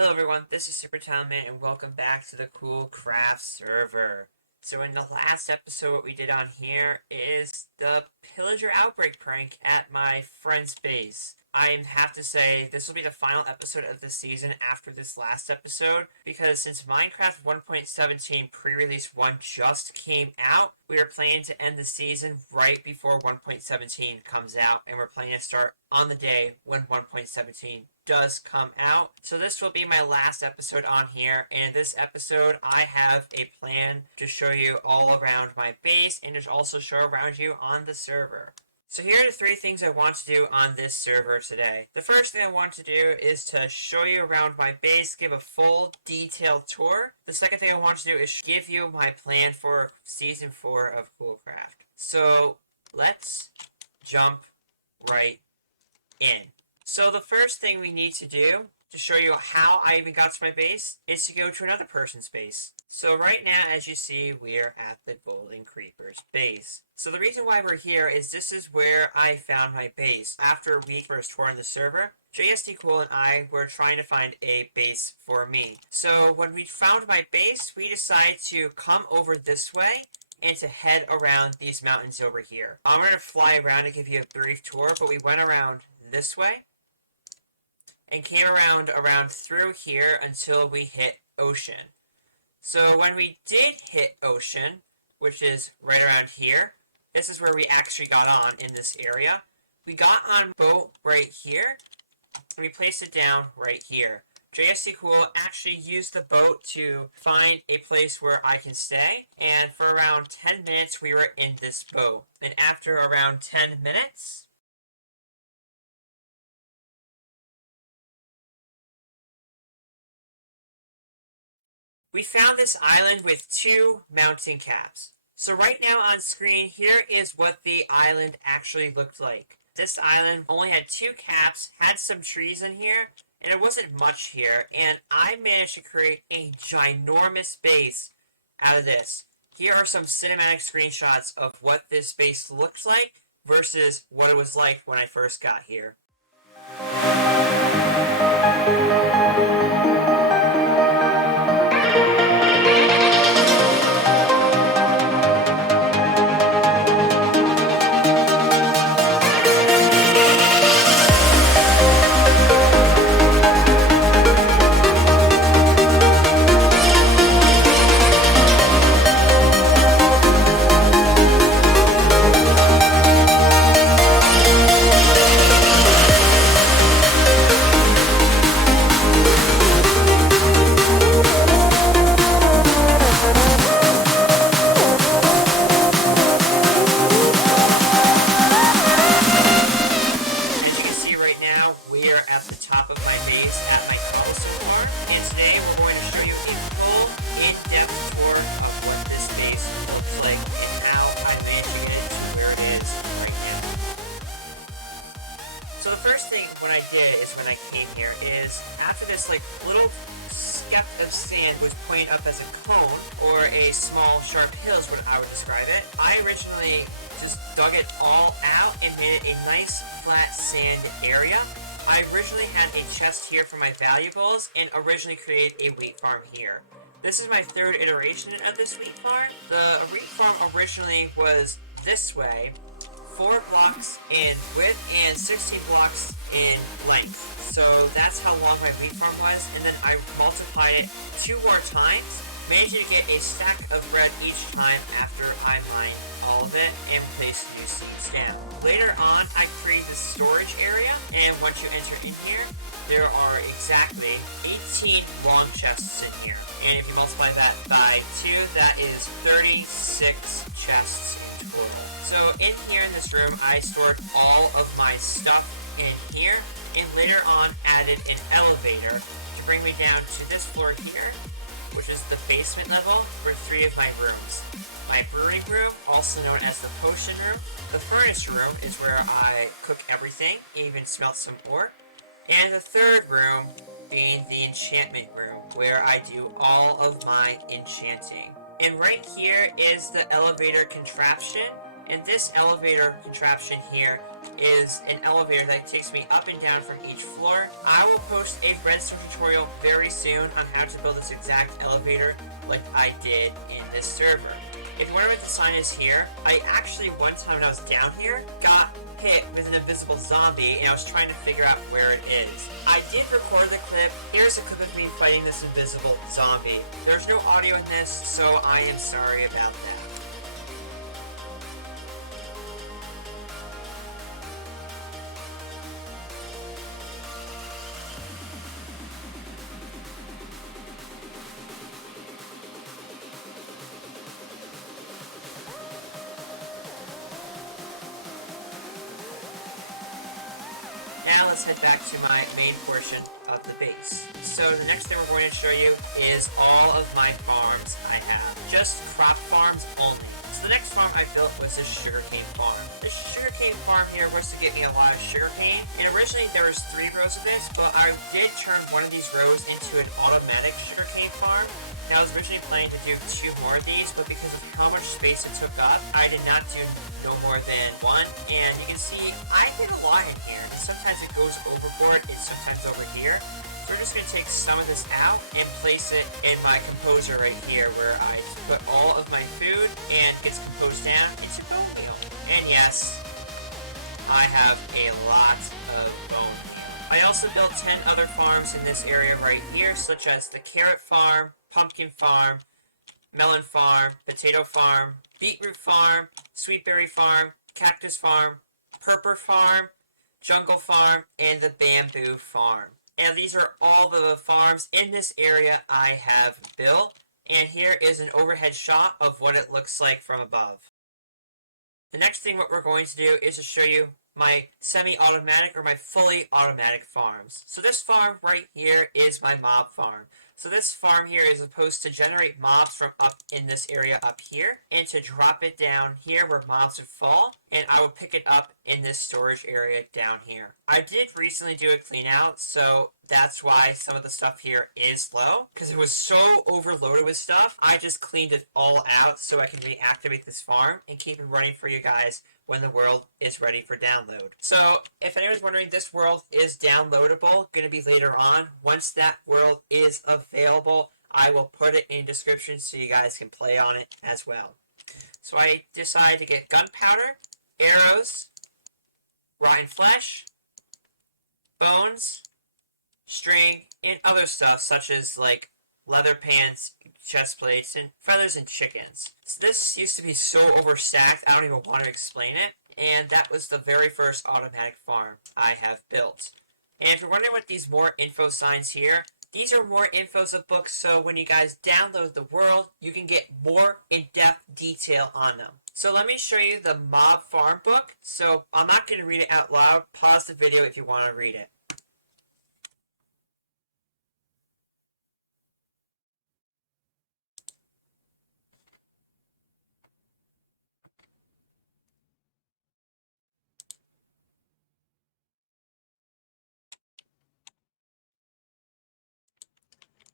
Hello everyone, this is Super Talman and welcome back to the Cool Craft server. So in the last episode, what we did on here is the Pillager Outbreak prank at my friend's base. I have to say, this will be the final episode of the season after this last episode, because since Minecraft 1.17 pre-release 1 just came out, we are planning to end the season right before 1.17 comes out, and we're planning to start on the day when 1.17 does come out. So this will be my last episode on here, and in this episode I have a plan to show you all around my base and to also show around you on the server. So here are the three things I want to do on this server today. The first thing I want to do is to show you around my base, give a full detailed tour. The second thing I want to do is give you my plan for Season 4 of Coolcraft. So let's jump right in. So the first thing we need to do to show you how I even got to my base is to go to another person's base. So right now, as you see, we're at the Golden Creeper's base. So the reason why we're here is this is where I found my base. After we first toured the server, JSD Cool and I were trying to find a base for me. So when we found my base, we decided to come over this way and to head around these mountains over here. I'm going to fly around and give you a brief tour, but we went around this way and came around through here until we hit ocean. So when we did hit ocean, which is right around here, this is where we actually got on in this area. We got on boat right here, and we placed it down right here. JSC Cool actually used the boat to find a place where I can stay, and for around 10 minutes we were in this boat. And after around 10 minutes, we found this island with two mountain caps. So right now on screen, here is what the island actually looked like. This island only had two caps, had some trees in here, and it wasn't much here, and I managed to create a ginormous base out of this. Here are some cinematic screenshots of what this base looks like versus what it was like when I first got here. So the first thing when I did is when I came here is after this little skep of sand was pointed up as a cone or a small sharp hill is what I would describe it. I originally just dug it all out and made it a nice flat sand area. I originally had a chest here for my valuables and originally created a wheat farm here. This is my third iteration of this wheat farm. The wheat farm originally was this way, 4 blocks in width and 16 blocks in length. So that's how long my wheat farm was, and then I multiplied it 2 more times, managing to get a stack of bread each time after I mined all of it and placed new seeds down. Later on, I created this storage area, and once you enter in here, there are exactly 18 long chests in here. And if you multiply that by 2, that is 36 chests in total. So in here in this room, I stored all of my stuff in here, and later on added an elevator to bring me down to this floor here, which is the basement level for 3 of my rooms. My brewing room, also known as the potion room. The furnace room is where I cook everything, even smelt some ore. And the third room being the enchantment room, where I do all of my enchanting. And right here is the elevator contraption. And this elevator contraption here is an elevator that takes me up and down from each floor. I will post a redstone tutorial very soon on how to build this exact elevator like I did in this server. If you wonder what the sign is here, I actually one time when I was down here got hit with an invisible zombie and I was trying to figure out where it is. I did record the clip. Here's a clip of me fighting this invisible zombie. There's no audio in this, so I am sorry about that. Now let's head back to my main portion of the base. So the next thing we're going to show you is all of my farms I have. Just crop farms only. So the next farm I built was this sugarcane farm. The sugarcane farm here was to get me a lot of sugarcane, and originally there was 3 rows of this, but I did turn one of these rows into an automatic sugarcane farm. Now I was originally planning to do 2 more of these, but because of how much space it took up, I did not do no more than 1, and you can see I did a lot in here. Sometimes it goes overboard, it's sometimes over here. So we're just going to take some of this out and place it in my composer right here, where I put all of my food and gets composed down into bone meal. And yes, I have a lot of bone meal. I also built 10 other farms in this area right here, such as the carrot farm, pumpkin farm, melon farm, potato farm, beetroot farm, sweetberry farm, cactus farm, purple farm, jungle farm, and the bamboo farm. And these are all the farms in this area I have built. And here is an overhead shot of what it looks like from above. The next thing what we're going to do is to show you my semi-automatic or my fully automatic farms. So this farm right here is my mob farm. So this farm here is supposed to generate mobs from up in this area up here and to drop it down here where mobs would fall, and I will pick it up in this storage area down here. I did recently do a clean out, so that's why some of the stuff here is low, because it was so overloaded with stuff. I just cleaned it all out so I can reactivate this farm and keep it running for you guys when the world is ready for download. So if anyone's wondering, this world is downloadable, going to be later on. Once that world is available, I will put it in description so you guys can play on it as well. So I decided to get gunpowder, arrows, rotten flesh, bones, string, and other stuff such as like leather pants, chest plates, and feathers and chickens. So this used to be so overstacked, I don't even want to explain it. And that was the very first automatic farm I have built. And if you're wondering what these more info signs here, these are more infos of books, so when you guys download the world, you can get more in-depth detail on them. So let me show you the Mob Farm book. So I'm not going to read it out loud. Pause the video if you want to read it.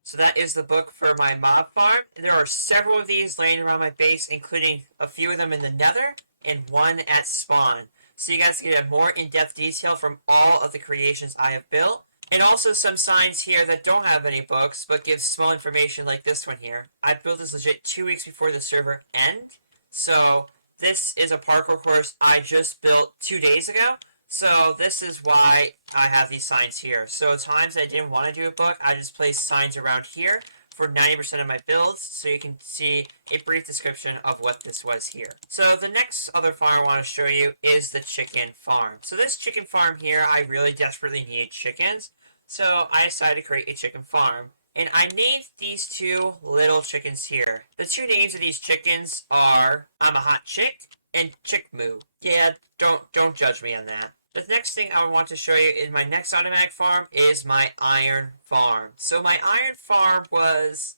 So that is the book for my mob farm. There are several of these laying around my base, including a few of them in the nether and one at spawn. So you guys get a more in-depth detail from all of the creations I have built. And also some signs here that don't have any books, but give small information like this one here. I built this legit 2 weeks before the server end. So this is a parkour course I just built 2 days ago. So this is why I have these signs here. So times I didn't want to do a book, I just placed signs around here for 90% of my builds, so you can see a brief description of what this was here. So the next other farm I want to show you is the chicken farm. So this chicken farm here, I really desperately needed chickens, so I decided to create a chicken farm. And I named these 2 little chickens here. The 2 names of these chickens are I'm a Hot Chick and Chick Moo. Yeah, don't judge me on that. The next thing I want to show you in my next automatic farm is my iron farm. So my iron farm was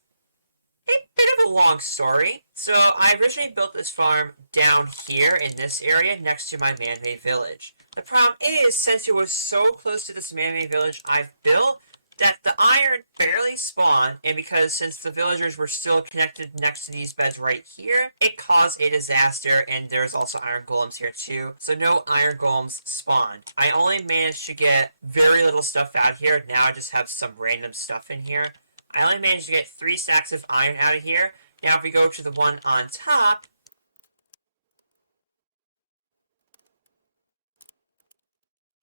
a bit of a long story. So I originally built this farm down here in this area next to my man-made village. The problem is, since it was so close to this man-made village I've built, that the iron barely spawns spawn, and because since the villagers were still connected next to these beds right here, it caused a disaster, and there's also iron golems here too, so no iron golems spawned. I only managed to get very little stuff out here. Now I just have some random stuff in here. I only managed to get 3 stacks of iron out of here. Now if we go to the one on top,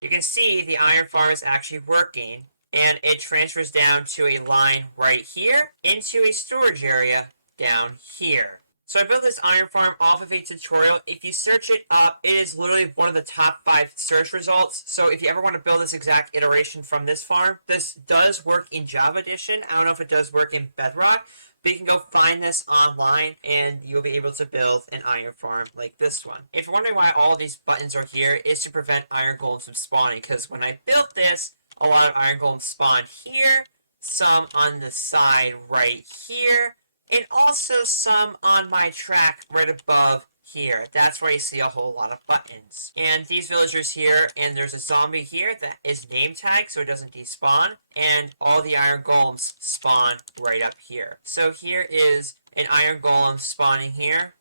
you can see the iron farm is actually working, and it transfers down to a line right here into a storage area down here. So I built this iron farm off of a tutorial. If you search it up, it is literally one of the top 5 search results. So if you ever want to build this exact iteration from this farm, this does work in Java Edition. I don't know if it does work in Bedrock, but you can go find this online and you'll be able to build an iron farm like this one. If you're wondering why all these buttons are here, it's to prevent iron golems from spawning, because when I built this, a lot of iron golems spawned here, some on the side right here, and also some on my track right above here. That's where you see a whole lot of buttons. And these villagers here, and there's a zombie here that is name tagged so it doesn't despawn, and all the iron golems spawn right up here. So here is an iron golem spawning here.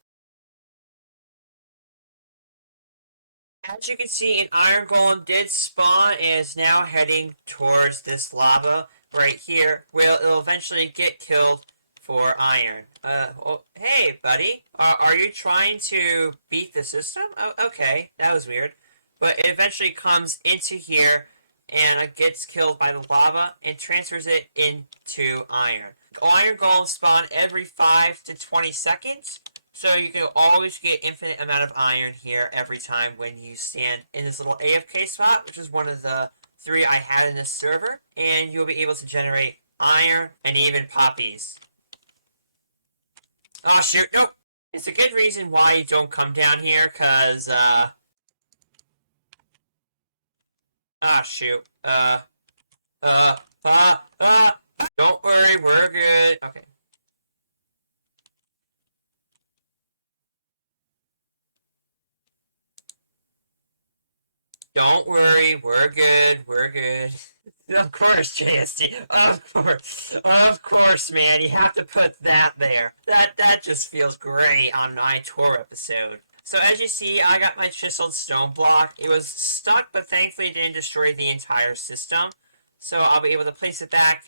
As you can see, an iron golem did spawn and is now heading towards this lava right here, where it'll eventually get killed for iron. Oh, hey, buddy. Are you trying to beat the system? Oh, okay, that was weird. But it eventually comes into here and it gets killed by the lava and transfers it into iron. Iron golems spawn every 5 to 20 seconds. So you can always get infinite amount of iron here every time when you stand in this little AFK spot, which is one of the 3 I had in this server. And you'll be able to generate iron and even poppies. Oh, shoot, nope. It's a good reason why you don't come down here, cause, ah, shoot. Don't worry, we're good. Okay. Don't worry, we're good, we're good. Of course, JST. Of course, man. You have to put that there. That just feels great on my tour episode. So as you see, I got my chiseled stone block. It was stuck, but thankfully it didn't destroy the entire system. So I'll be able to place it back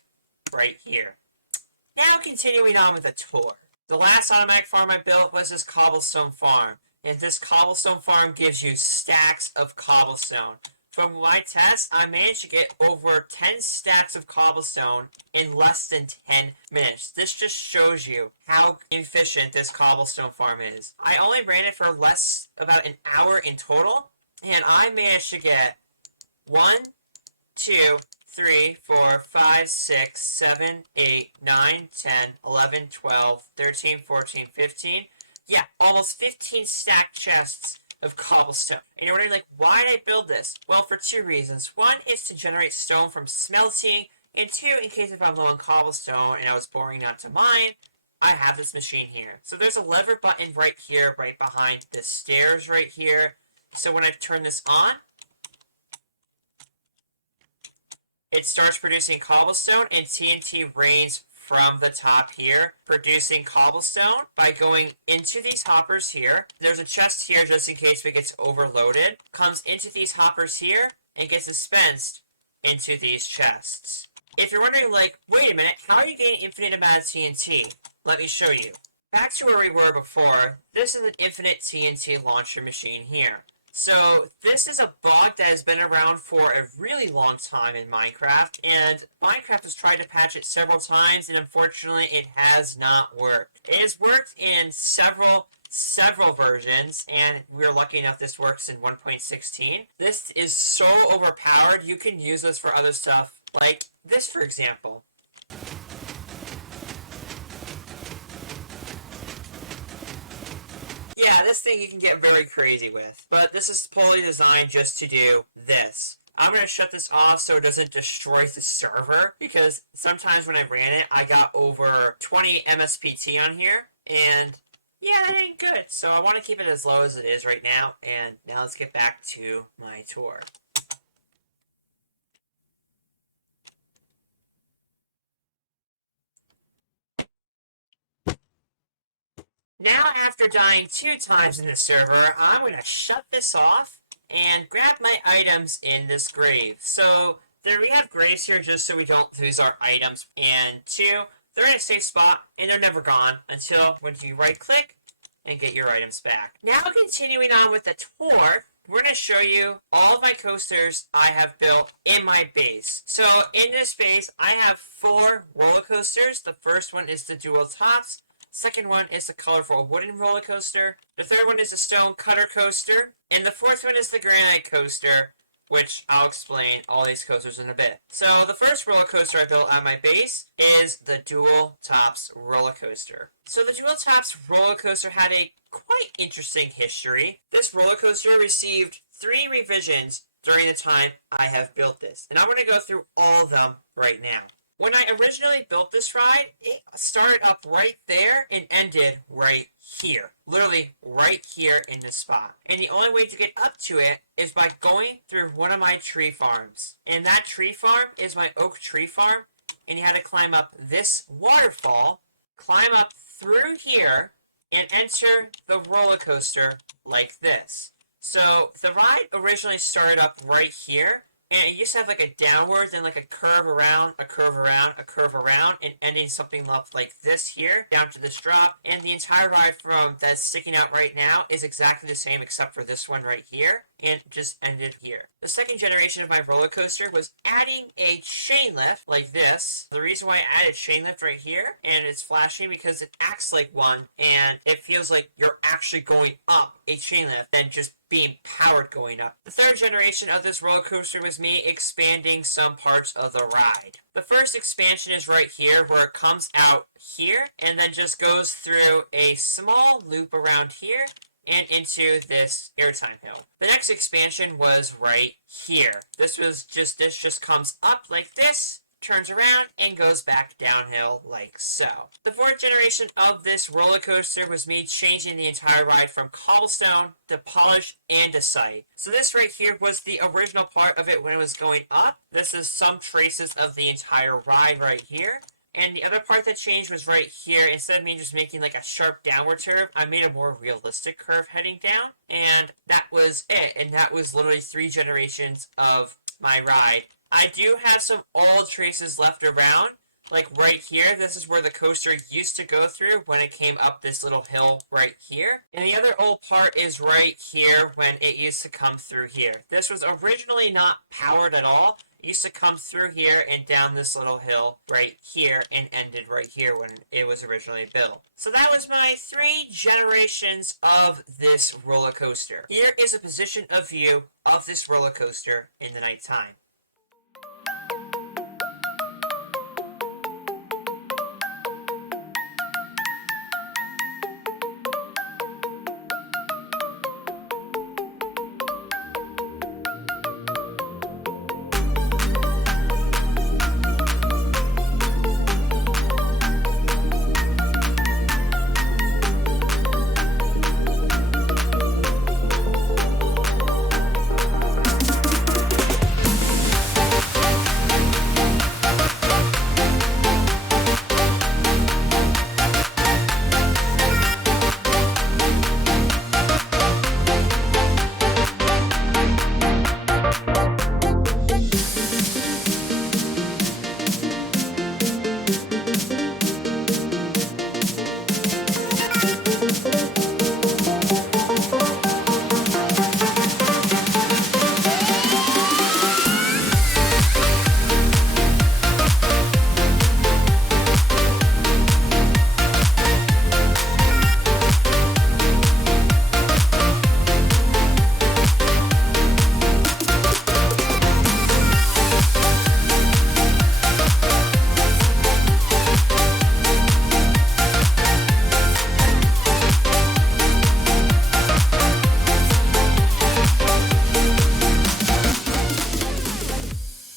right here. Now continuing on with the tour. The last automatic farm I built was this cobblestone farm. And this cobblestone farm gives you stacks of cobblestone. From my test, I managed to get over 10 stacks of cobblestone in less than 10 minutes. This just shows you how efficient this cobblestone farm is. I only ran it for about an hour in total, and I managed to get 1, 2, 3, 4, 5, 6, 7, 8, 9, 10, 11, 12, 13, 14, 15. Yeah, almost 15 stacked chests of cobblestone. And you're wondering, like, why did I build this? Well, for 2 reasons. 1 is to generate stone from smelting, and 2, in case if I'm low on cobblestone and I was boring not to mine, I have this machine here. So there's a lever button right here, right behind the stairs right here. So when I turn this on, it starts producing cobblestone, and TNT rains from the top here, producing cobblestone by going into these hoppers here. There's a chest here just in case it gets overloaded. Comes into these hoppers here and gets dispensed into these chests. If you're wondering, like, wait a minute, how are you getting infinite amount of TNT? Let me show you. Back to where we were before, this is an infinite TNT launcher machine here. So this is a bug that has been around for a really long time in Minecraft, and Minecraft has tried to patch it several times, and unfortunately it has not worked. It has worked in several versions, and we're lucky enough this works in 1.16. This is so overpowered, you can use this for other stuff, like this for example. Yeah, this thing you can get very crazy with. But this is fully designed just to do this. I'm going to shut this off so it doesn't destroy the server, because sometimes when I ran it, I got over 20 MSPT on here, and yeah, that ain't good. So I want to keep it as low as it is right now, and now let's get back to my tour. Now, after dying 2 times in the server, I'm going to shut this off and grab my items in this grave. So, there we have graves here just so we don't lose our items. And 2, they're in a safe spot and they're never gone until when you right click and get your items back. Now, continuing on with the tour, we're going to show you all of my coasters I have built in my base. So in this base, I have 4 roller coasters. The first one is the dual tops. Second one is the colorful wooden roller coaster. The third one is the stone cutter coaster. And the fourth one is the granite coaster, which I'll explain all these coasters in a bit. So the first roller coaster I built on my base is the Dual Tops roller coaster. So the Dual Tops roller coaster had a quite interesting history. This roller coaster received 3 revisions during the time I have built this, and I'm going to go through all of them right now. When I originally built this ride, it started up right there and ended right here. Literally right here in this spot. And the only way to get up to it is by going through one of my tree farms. And that tree farm is my oak tree farm. And you had to climb up this waterfall, climb up through here, and enter the roller coaster like this. So the ride originally started up right here. And it used to have like a downwards and like a curve around, a curve around, a curve around, and ending something up like this here, down to this drop. And the entire ride from that's sticking out right now is exactly the same except for this one right here, and just ended here. The second generation of my roller coaster was adding a chain lift like this. The reason why I added chain lift right here, and it's flashing because it acts like one, and it feels like you're actually going up a chain lift than just being powered going up. The third generation of this roller coaster was me expanding some parts of the ride. The first expansion is right here where it comes out here and then just goes through a small loop around here and into this airtime hill. The next expansion was right here. This just comes up like this, turns around, and goes back downhill like so. The fourth generation of this roller coaster was me changing the entire ride from cobblestone to polish and to site. So this right here was the original part of it when it was going up. This is some traces of the entire ride right here. And the other part that changed was right here. Instead of me just making like a sharp downward curve, I made a more realistic curve heading down. And that was it. And that was literally 3 generations of my ride. I do have some old traces left around, like right here. This is where the coaster used to go through when it came up this little hill right here. And the other old part is right here when it used to come through here. This was originally not powered at all. It used to come through here and down this little hill right here and ended right here when it was originally built. So that was my 3 generations of this roller coaster. Here is a position of view of this roller coaster in the nighttime.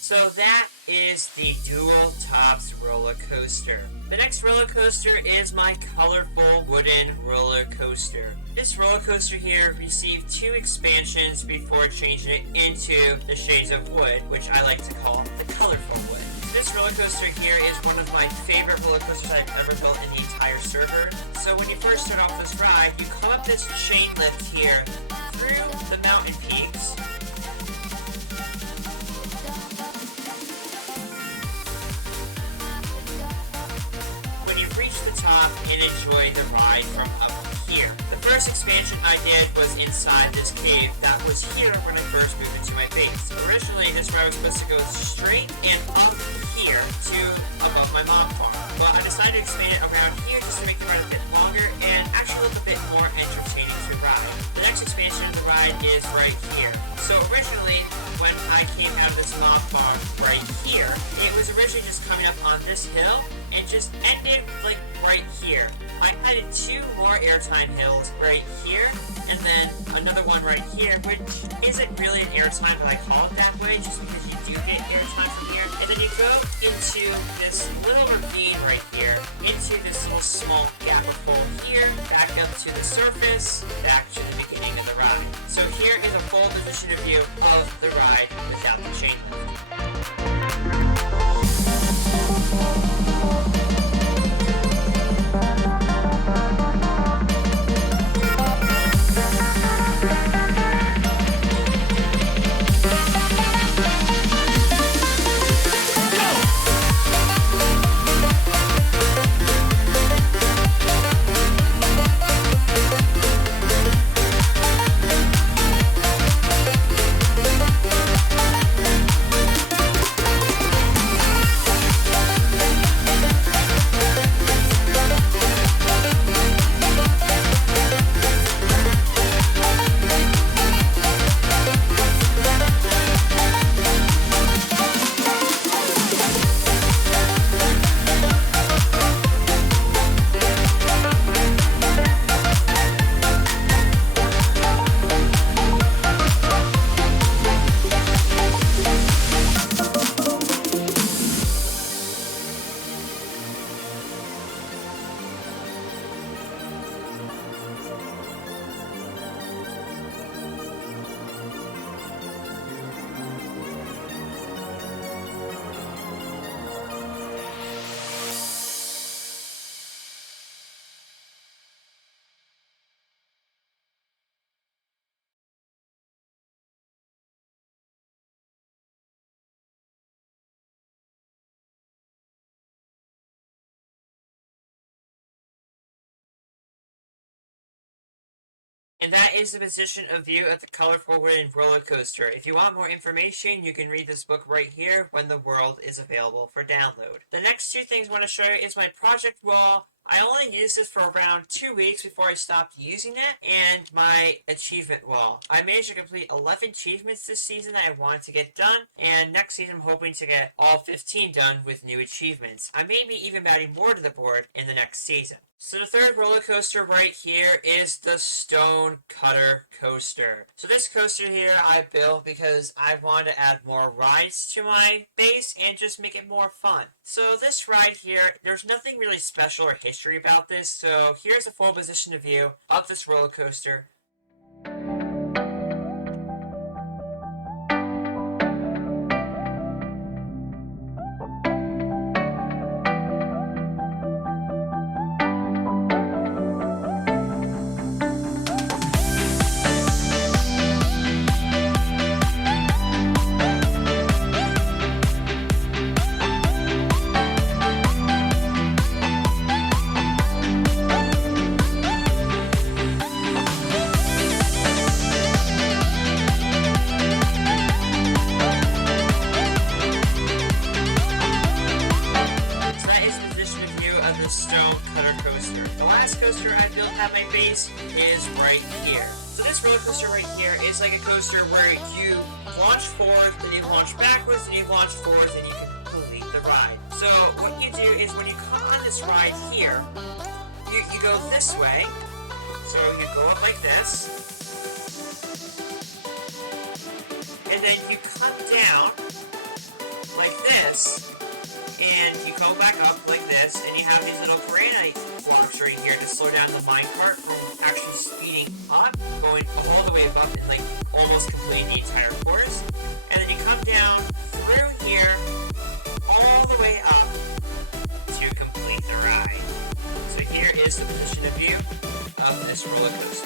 So that is the Dual Tops roller coaster. The next roller coaster is my colorful wooden roller coaster. This roller coaster here received 2 expansions before changing it into the shades of wood, which I like to call the colorful wood. This roller coaster here is one of my favorite roller coasters I've ever built in the entire server. So when you first start off this ride, you come up this chain lift here through the mountain peaks. When you reach the top and enjoy the ride from up here. The first expansion I did was inside this cave that was here when I first moved into my base. Originally, this ride was supposed to go straight and up here to above my mob farm, but I decided to expand it around here just to make the ride a bit longer and actually look a bit more entertaining to ride. The next expansion of the ride is right here. So originally, when I came out of this mob farm right here, it was originally just coming up on this hill and just ended like right here. I added 2 more airtime hills right here, and then another one right here, which isn't really an airtime, but I call it that way just because you do get airtime from here. And then you go into this little ravine right here, into this little small gap of hole here, back up to the surface, back to the beginning of the ride. So here is a full position view of the ride without the chain lift. And that is the position of view of the colorful wooden roller coaster. If you want more information, you can read this book right here when the world is available for download. The next 2 things I want to show you is my project wall. I only used this for around 2 weeks before I stopped using it, and my achievement wall. I managed to complete 11 achievements this season that I wanted to get done, and next season I'm hoping to get all 15 done with new achievements. I may be even adding more to the board in the next season. So the third roller coaster right here is the Stone Cutter Coaster. So this coaster here I built because I wanted to add more rides to my base and just make it more fun. So this ride here, there's nothing really special or history about this, so here's a full position of view of this roller coaster. Stone Cutter Coaster. The last coaster I built at my base is right here. So this roller coaster right here is like a coaster where you launch forward, then you launch backwards, then you launch forward, and you can complete the ride. So what you do is when you come on this ride here, you go this way. So you go up like this, and then you come down like this, and you go back up like this, and you have these little granite blocks right here to slow down the minecart from actually speeding up, going all the way above and like almost completing the entire course. And then you come down through here, all is the position of view of this roller coaster.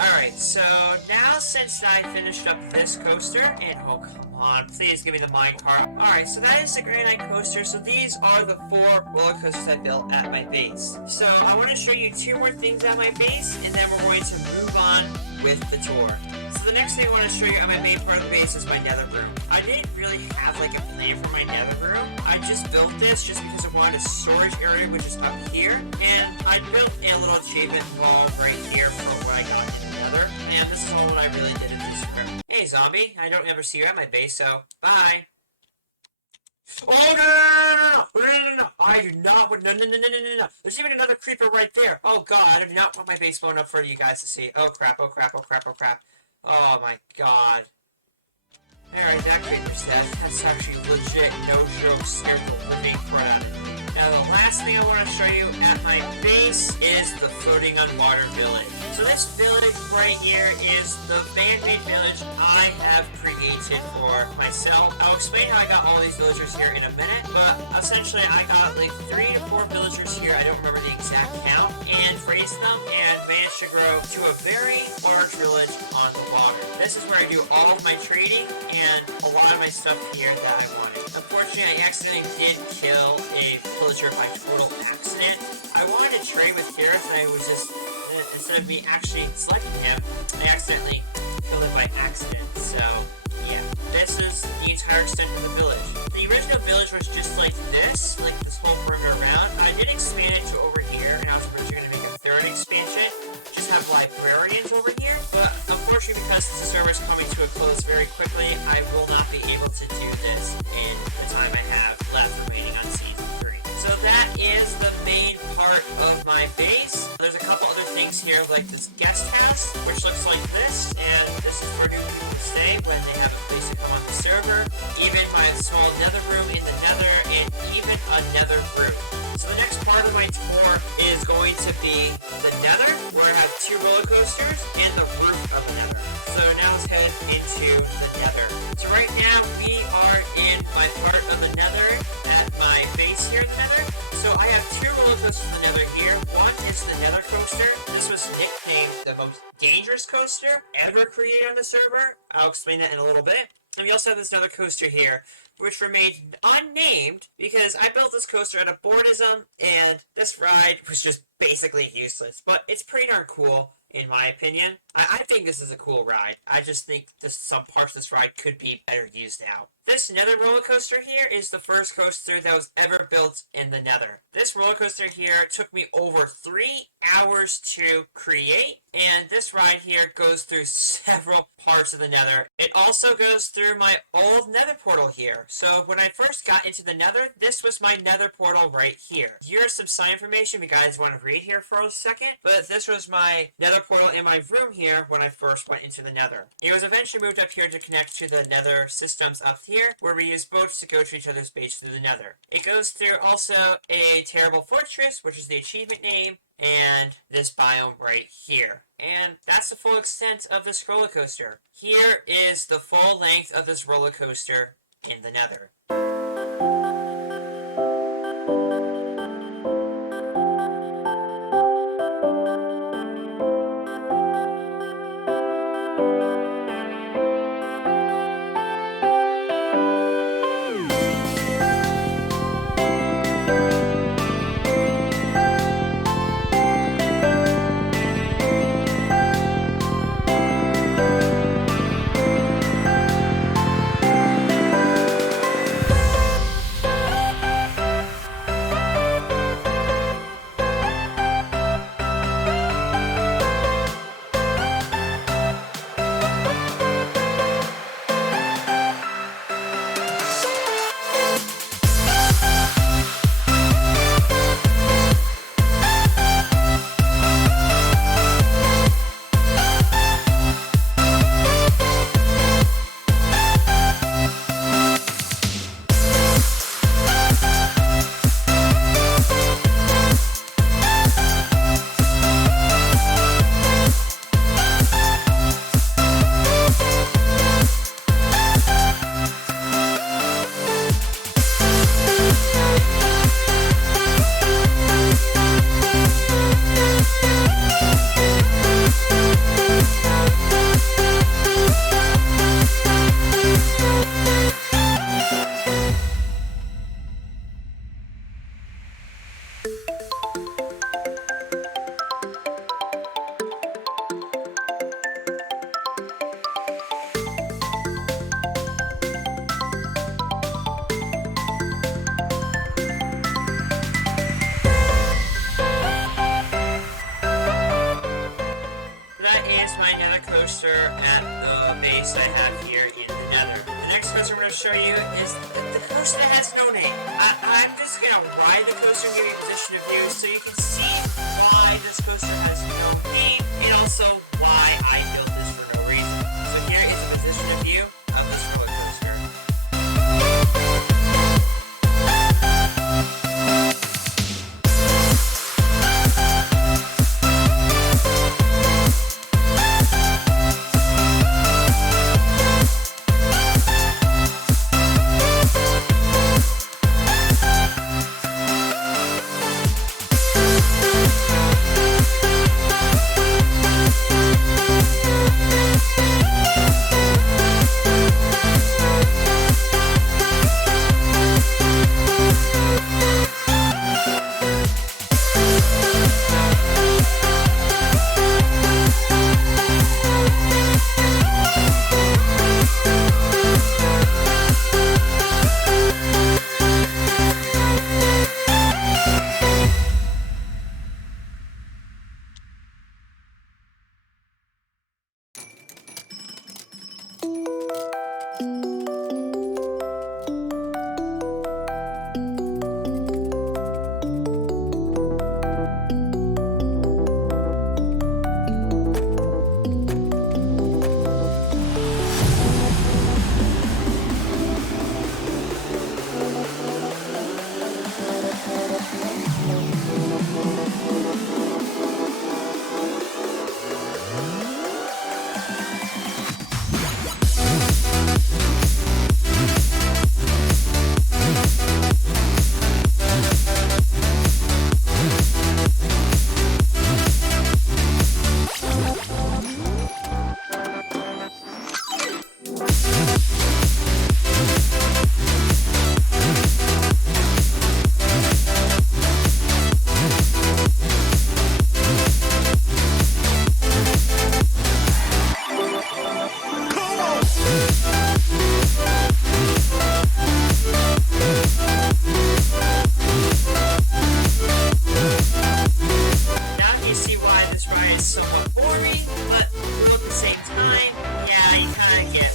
Alright, so now since I finished up this coaster, and oh come on, please give me the minecart. Alright, so that is the Grand Night Coaster. So these are the 4 roller coasters I built at my base. So I want to show you 2 more things at my base, and then we're going to move on with the tour. So the next thing I want to show you at my main part of the base is my nether room. I didn't really have like a plan for my nether room. I just built this just because I wanted a storage area, which is up here. And I built a little achievement wall right here for what I got in the nether. And this is all what I really did in this script. Hey zombie, I don't ever see you at my base, so bye. Oh no! I do not want no. There's even another creeper right there. Oh god, I do not want my base blown up for you guys to see. Oh crap, oh crap, oh crap, oh crap. Oh my god. Alright, that creeper's dead. That's actually legit, no joke, scared the living crap out of me. Now the last thing I want to show you at my base is the floating on water village. So this village right here is the fan-made village I have created for myself. I'll explain how I got all these villagers here in a minute, but essentially I got like 3 to 4 villagers here, I don't remember the exact count, and raised them and managed to grow to a very large village on the water. This is where I do all of my trading and a lot of my stuff here that I wanted. Unfortunately, I accidentally did kill a villager by total accident. I wanted to trade with Gareth, and I was just, instead of me actually selecting him, I accidentally killed him by accident. So, yeah, this is the entire extent of the village. The original village was just like this whole perimeter around. I did expand it to over here, and I was originally going to make a 3rd expansion, just have librarians over here, but unfortunately because the server is coming to a close very quickly, I will not be able to do this in the time I have left remaining on Season 3. So that is the main part of my base. There's a couple other things here like this guest house, which looks like this, and this is where new people stay when they have a place to come on the server. Even my small nether room in the nether, and even a nether room. So the next part of my tour is going to be the nether, where I have 2 roller coasters, and the roof of the nether. So now let's head into the nether. So right now we are in my part of the nether at my base here in the nether. So I have 2 roller coasters in the nether here. One is the nether coaster. This was nicknamed the most dangerous coaster ever created on the server. I'll explain that in a little bit. And we also have this nether coaster here, which remained unnamed because I built this coaster at a boardism, and this ride was just basically useless. But it's pretty darn cool, in my opinion. I think this is a cool ride. I just think some parts of this ride could be better used out. This nether roller coaster here is the first coaster that was ever built in the nether. This roller coaster here took me over 3 hours to create, and this ride here goes through several parts of the nether. It also goes through my old nether portal here. So when I first got into the nether, this was my nether portal right here. Here's some side information if you guys want to read here for a second, but this was my nether portal in my room here when I first went into the nether. It was eventually moved up here to connect to the nether systems up here, where we use boats to go to each other's base through the nether. It goes through also a terrible fortress, which is the achievement name, and this biome right here. And that's the full extent of this roller coaster. Here is the full length of this roller coaster in the nether. base I have here in the Nether. The next coaster I'm going to show you is the coaster that has no name. I'm just going to ride the coaster and give you a position of view so you can see why this coaster has no name and also why I built this for no reason. So here is a position of view of this roller coaster. Somewhat boring, but at the same time, yeah, you kind of get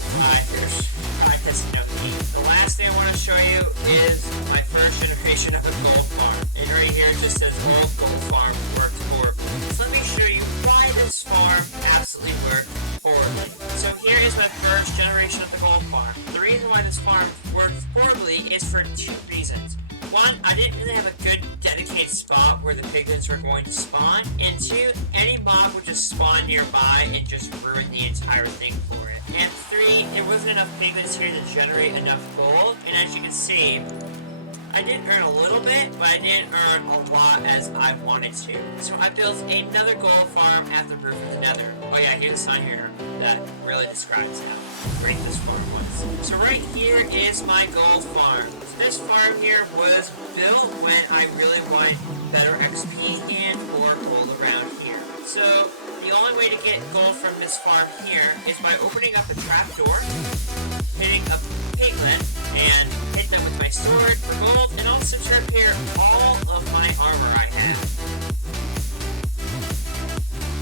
that's no need. The last thing I want to show you is my first generation of a gold farm. And right here it just says old gold farm worked horribly. So let me show you why this farm absolutely worked horribly. So here is my first generation of the gold farm. The reason why this farm worked horribly is for two reasons. One, I didn't really have a good dedicated spot where the piglins were going to spawn, and two, any mob would just spawn nearby and just ruin the entire thing for it. And three, there wasn't enough piglins here to generate enough gold, and as you can see, I did earn a little bit, but I didn't earn a lot as I wanted to. So I built another gold farm at the roof of the Nether. Oh yeah, here's a sign here that really describes how great this farm was. So right here is my gold farm. So this farm here was built when I really wanted better XP and more gold around here. So the only way to get gold from this farm here is by opening up a trapdoor, hitting a piglin, and hit them with my sword for gold, and also to repair all of my armor I have.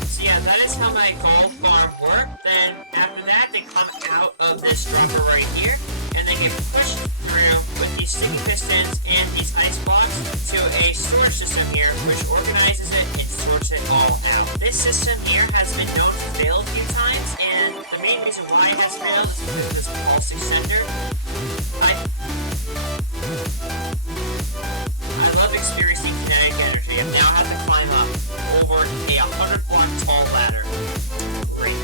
So yeah, that is how my gold farm worked. Then after that, they come out of this dropper right here, and they get pushed through with these sticky pistons and these ice blocks to a storage system here, which organizes it and sorts it all out. This system here has been known to fail a few times, and the main reason why it has failed is because of this pulse extender. I love experiencing kinetic energy. I now have to climb up over a 100-block tall ladder. Great.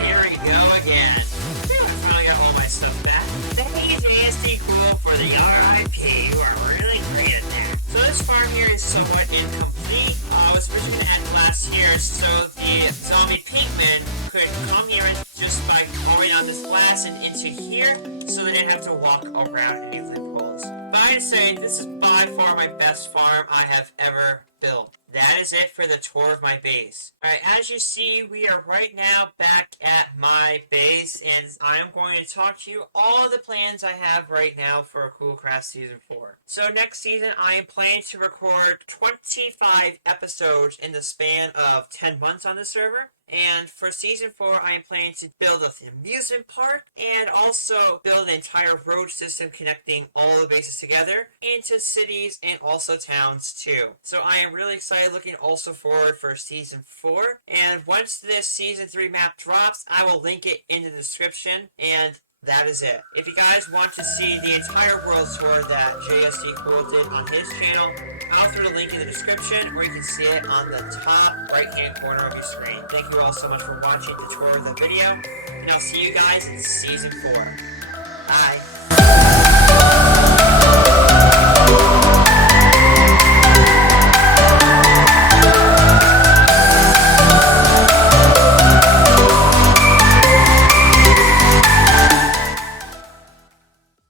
Here we go again. I finally got all my stuff back. Thank you, JSD Cool, for the RIP. You are really great at that. So this farm here is somewhat incomplete. I was originally going to add glass here so the zombie pigmen could come here just by pouring on this glass and into here so they didn't have to walk around any loopholes. But I'd say this is by far my best farm I have ever built. That is it for the tour of my base. Alright, as you see, we are right now back at my base, and I am going to talk to you all of the plans I have right now for Cool Craft Season 4. So next season, I am planning to record 25 episodes in the span of 10 months on the server, And for Season 4, I am planning to build an amusement park and also build an entire road system connecting all the bases together into cities and also towns too. So I am really excited, looking also forward for Season 4. And once this Season 3 map drops, I will link it in the description, and that is it. If you guys want to see the entire world tour that JSD Cool did on his channel, I'll throw the link in the description, or you can see it on the top right hand corner of your screen. Thank you all so much for watching the tour of the video, and I'll see you guys in Season 4. Bye!